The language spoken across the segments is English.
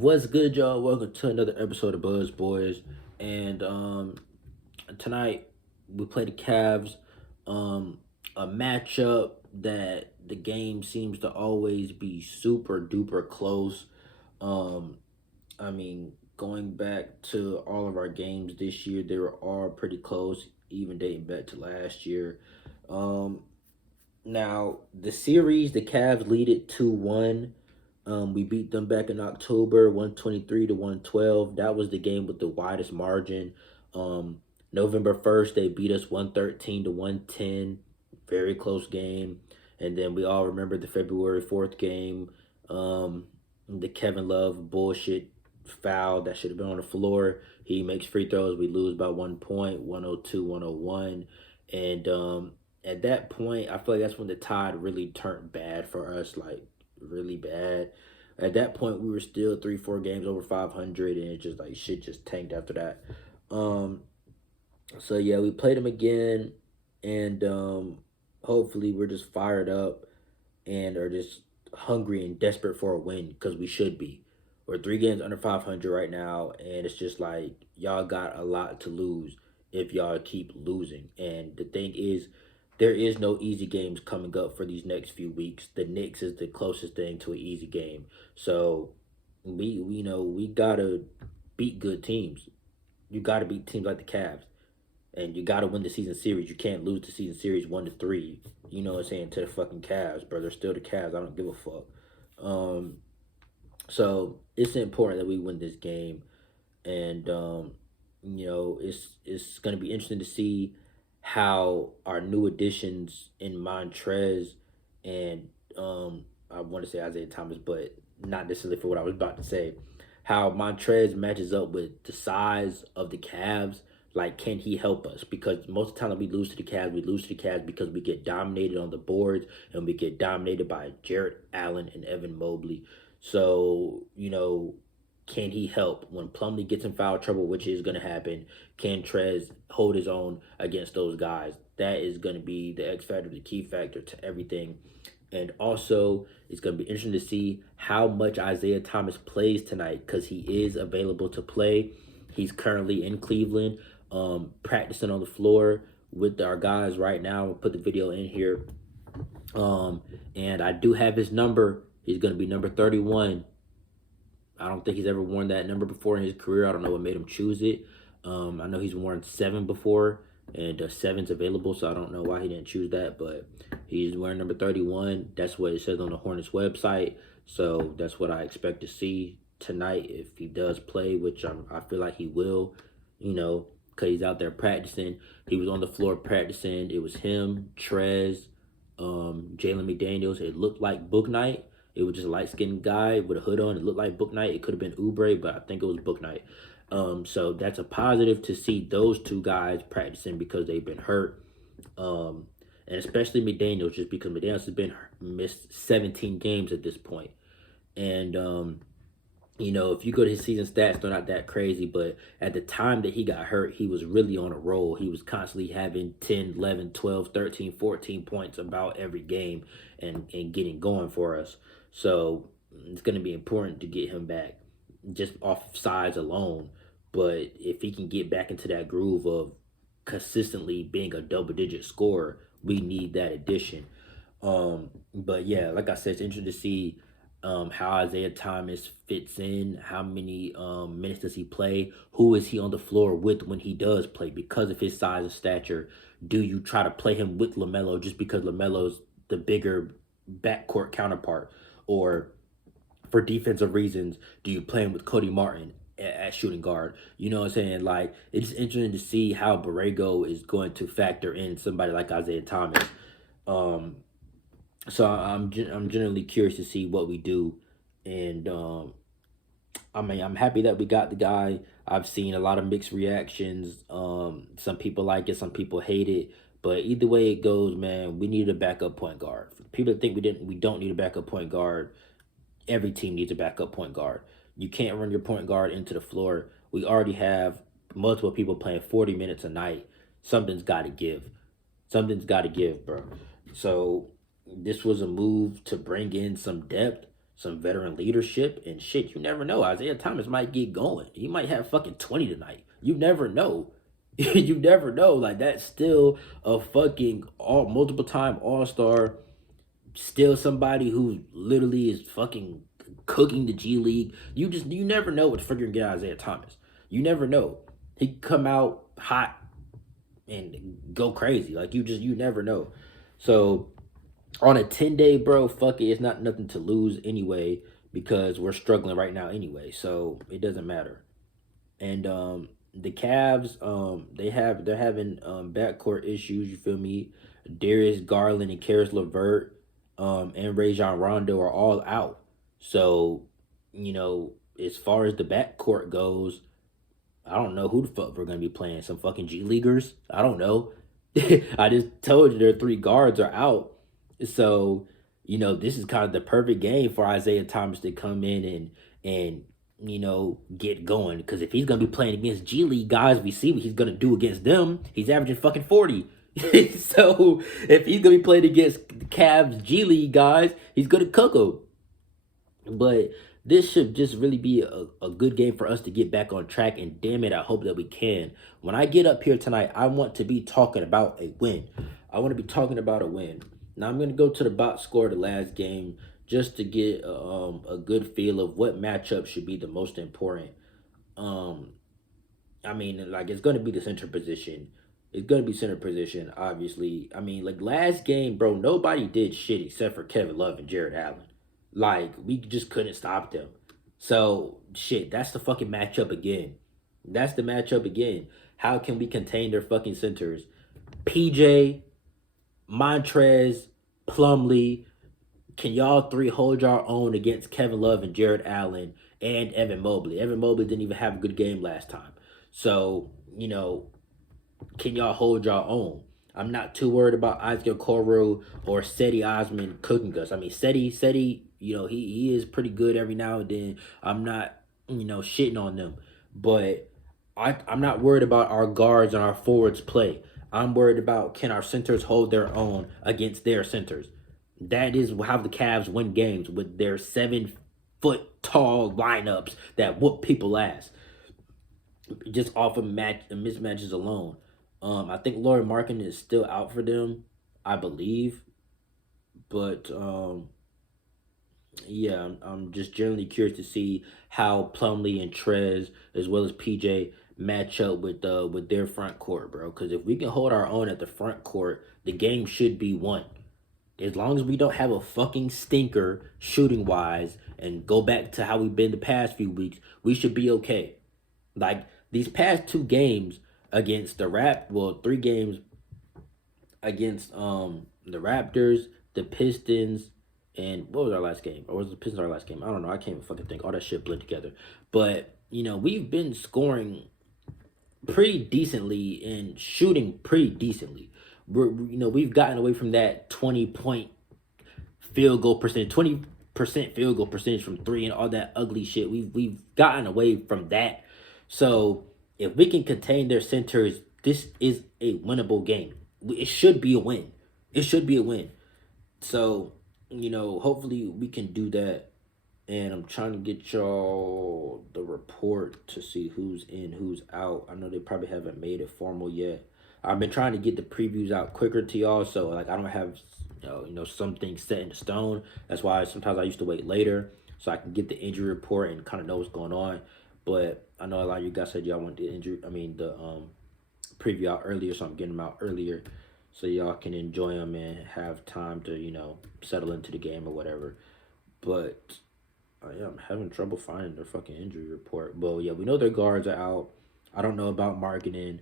What's good, y'all? Welcome to another episode of Buzz Boys. And tonight we play the Cavs. A matchup that the game seems to always be super duper close. Um, I mean, going back to all of our games this year, they were all pretty close, even dating back to last year. Um, Now the series, the Cavs lead it 2-1. We beat them back in October, 123 to 112. That was the game with the widest margin. November 1st, they beat us 113 to 110. Very close game. And then we all remember the February 4th game. The Kevin Love bullshit foul that should have been on the floor. He makes free throws. We lose by 1 point, 102, 101. And at that point, I feel like that's when the tide really turned bad for us, like really bad. At that point, we were still 3, 4 games over 500, and it just like shit just tanked after that. Um, so yeah, we played them again, and hopefully we're just fired up and are just hungry and desperate for a win because we should be. We're 3 games under 500 right now, and it's just like y'all got a lot to lose if y'all keep losing. And the thing is, there is no easy games coming up for these next few weeks. The Knicks is the closest thing to an easy game, so we gotta beat good teams. You gotta beat teams like the Cavs, and you got to win the season series. You can't lose the season series 1-3. You know what I'm saying, to the fucking Cavs, bro. They're still the Cavs. I don't give a fuck. Um, so it's important that we win this game, and it's gonna be interesting to see how our new additions in Montrez and I want to say Isaiah Thomas, but not necessarily for what I was about to say. How Montrez matches up with the size of the Cavs. Like, can he help us? Because most of the time that we lose to the Cavs, we lose to the Cavs because we get dominated on the boards and we get dominated by Jarrett Allen and Evan Mobley. So, can he help when Plumlee gets in foul trouble, which is going to happen? Can Trez hold his own against those guys? That is going to be the X factor, the key factor to everything. And also, it's going to be interesting to see how much Isaiah Thomas plays tonight because he is available to play. He's currently in Cleveland, practicing on the floor with our guys right now. We'll put the video in here. And I do have his number. He's going to be number 31. I don't think he's ever worn that number before in his career. I don't know what made him choose it. I know he's worn 7 before, and 7's available, so I don't know why he didn't choose that, but he's wearing number 31. That's what it says on the Hornets website, so that's what I expect to see tonight if he does play, which I feel like he will, because he's out there practicing. He was on the floor practicing. It was him, Trez, Jalen McDaniels. It looked like Book Night. It was just a light-skinned guy with a hood on. It looked like Book Night. It could have been Oubre, but I think it was Book Night. So that's a positive to see those two guys practicing because they've been hurt. And especially McDaniels, just because McDaniels has been missed 17 games at this point. And, if you go to his season stats, they're not that crazy, but at the time that he got hurt, he was really on a roll. He was constantly having 10, 11, 12, 13, 14 points about every game and getting going for us. So it's going to be important to get him back just off size alone. But if he can get back into that groove of consistently being a double-digit scorer, we need that addition. But yeah, like I said, it's interesting to see how Isaiah Thomas fits in, how many minutes does he play, who is he on the floor with when he does play because of his size and stature. Do you try to play him with LaMelo just because LaMelo's the bigger backcourt counterpart? Or for defensive reasons, do you play him with Cody Martin at shooting guard? You know what I'm saying? Like, it's interesting to see how Borrego is going to factor in somebody like Isaiah Thomas. So I'm generally curious to see what we do, and I'm happy that we got the guy. I've seen a lot of mixed reactions. Some people like it, some people hate it, but either way it goes, man, we need a backup point guard. People think we don't need a backup point guard. Every team needs a backup point guard. You can't run your point guard into the floor. We already have multiple people playing 40 minutes a night. Something's got to give. Something's got to give, bro. So this was a move to bring in some depth some veteran leadership and shit. You never know. Isaiah Thomas might get going. He might have fucking 20 tonight. You never know. You never know. Like that's still a fucking all multiple time all-star. Still somebody who literally is fucking cooking the G League. You never know what's freaking get Isaiah Thomas. You never know. He could come out hot and go crazy. Like you never know. So on a 10-day, bro, fuck it. It's not nothing to lose anyway because we're struggling right now anyway. So it doesn't matter. And the Cavs, they're having backcourt issues, you feel me? Darius Garland and Karis LeVert and Rajon Rondo are all out. So, as far as the backcourt goes, I don't know who the fuck we're gonna be playing. Some fucking G Leaguers? I don't know. I just told you their three guards are out. So, this is kind of the perfect game for Isaiah Thomas to come in and get going. Because if he's gonna be playing against G League guys, we see what he's gonna do against them. He's averaging fucking 40. So if he's gonna be playing against the Cavs G League guys, he's gonna cook them. But this should just really be a good game for us to get back on track. And damn it, I hope that we can. When I get up here tonight, I want to be talking about a win. I want to be talking about a win. Now I'm going to go to the box score of the last game just to get a good feel of what matchup should be the most important. It's going to be the center position. It's going to be center position, obviously. Last game, bro, nobody did shit except for Kevin Love and Jared Allen. Like, we just couldn't stop them. So, shit, that's the fucking matchup again. That's the matchup again. How can we contain their fucking centers? PJ, Montrez, Plumlee, can y'all three hold your own against Kevin Love and Jared Allen and Evan Mobley? Evan Mobley didn't even have a good game last time. So, can y'all hold your own? I'm not too worried about Isaac Okoro or Cedi Osman cooking us. Cedi, he is pretty good every now and then. I'm not, shitting on them. But I'm not worried about our guards and our forwards play. I'm worried about can our centers hold their own against their centers. That is how the Cavs win games, with their 7-foot tall lineups that whoop people ass. Just off of mismatches alone. I think Lauri Markkanen is still out for them, I believe. But yeah, I'm just generally curious to see how Plumlee and Trez, as well as PJ, match up with their front court, bro. Because if we can hold our own at the front court, the game should be won. As long as we don't have a fucking stinker shooting wise and go back to how we've been the past few weeks, we should be okay. Like these past 2 games against the 3 games against the Raptors, the Pistons, and what was our last game? Or was the Pistons our last game? I don't know. I can't even fucking think. All that shit blend together. But, we've been scoring pretty decently and shooting pretty decently. We've gotten away from that 20-point field goal percentage, 20% field goal percentage from 3 and all that ugly shit. We've gotten away from that. So if we can contain their centers, this is a winnable game. It should be a win. It should be a win. So, hopefully we can do that. And I'm trying to get y'all the report to see who's in, who's out. I know they probably haven't made it formal yet. I've been trying to get the previews out quicker to y'all, so I don't have something set in stone. That's why sometimes I used to wait later so I can get the injury report and kind of know what's going on. But I know a lot of you guys said y'all want the preview out earlier, so I'm getting them out earlier so y'all can enjoy them and have time to settle into the game or whatever. But yeah, I'm having trouble finding their fucking injury report. But yeah, we know their guards are out. I don't know about Markkanen.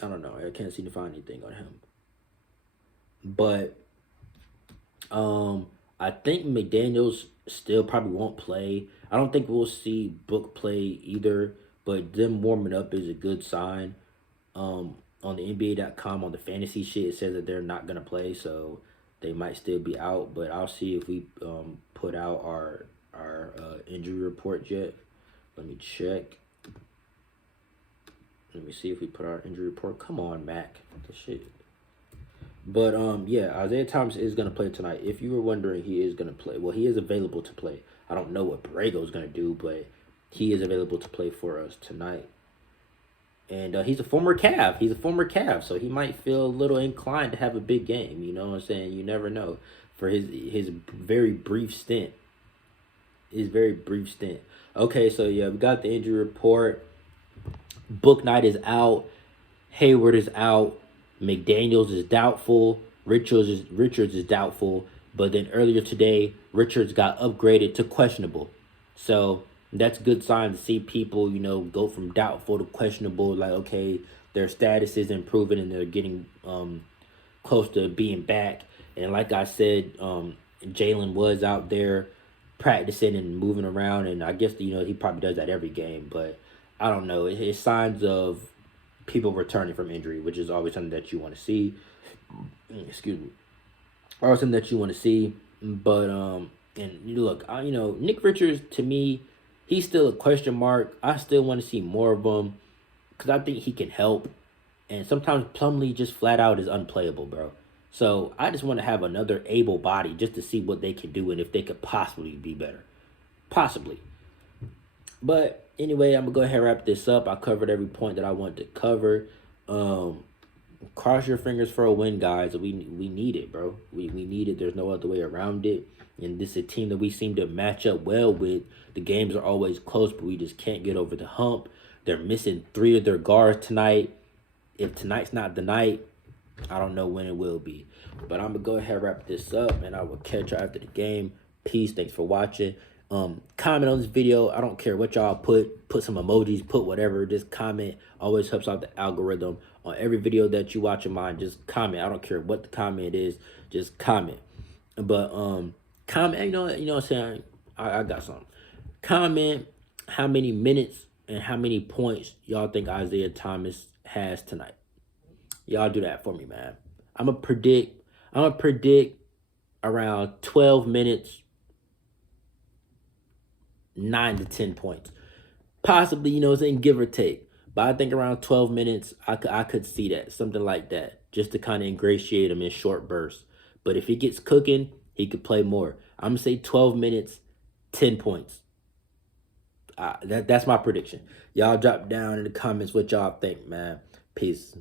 I don't know. I can't seem to find anything on him. But I think McDaniels still probably won't play. I don't think we'll see Book play either, but them warming up is a good sign. On the NBA.com, on the fantasy shit, it says that they're not going to play, so they might still be out. But I'll see if we put out our injury report yet. Let me check. Let me see if we put our injury report. Come on, Mac. The shit. But yeah, Isaiah Thomas is gonna play tonight. If you were wondering, he is gonna play. Well, he is available to play. I don't know what Borrego's gonna do, but he is available to play for us tonight. And he's a former Cav. He's a former Cav, so he might feel a little inclined to have a big game. You know what I'm saying? You never know. For his very brief stint, Okay, so yeah, we got the injury report. Book Knight is out. Hayward is out. McDaniels is doubtful. Richards is doubtful. But then earlier today, Richards got upgraded to questionable. So that's a good sign to see people, go from doubtful to questionable. Like, okay, their status is improving and they're getting close to being back. And like I said, Jalen was out there practicing and moving around, and I guess he probably does that every game. But I don't know. It's signs of people returning from injury, which is always something that you want to see. Excuse me. Always something that you want to see. But and look, Nick Richards, to me, he's still a question mark. I still want to see more of him because I think he can help. And sometimes Plumlee just flat out is unplayable, bro. So I just want to have another able body just to see what they can do and if they could possibly be better. Possibly. But anyway, I'm gonna go ahead and wrap this up. I covered every point that I wanted to cover. Cross your fingers for a win, guys. We need it, bro. We need it. There's no other way around it. And this is a team that we seem to match up well with. The games are always close, but we just can't get over the hump. They're missing 3 of their guards tonight. If tonight's not the night, I don't know when it will be. But I'm going to go ahead and wrap this up, and I will catch you after the game. Peace. Thanks for watching. Comment on this video. I don't care what y'all put some emojis, put whatever. Just comment. Always helps out the algorithm. On every video that you watch of mine, just comment. I don't care what the comment is. Just comment. But comment. You know what I'm saying? I got something. Comment how many minutes and how many points y'all think Isaiah Thomas has tonight. Y'all do that for me, man. I'm gonna predict around 12 minutes, 9 to 10 points. Possibly, saying give or take. But I think around 12 minutes, I could see that. Something like that. Just to kind of ingratiate him in short bursts. But if he gets cooking, he could play more. I'm going to say 12 minutes, 10 points. That's my prediction. Y'all drop down in the comments what y'all think, man. Peace.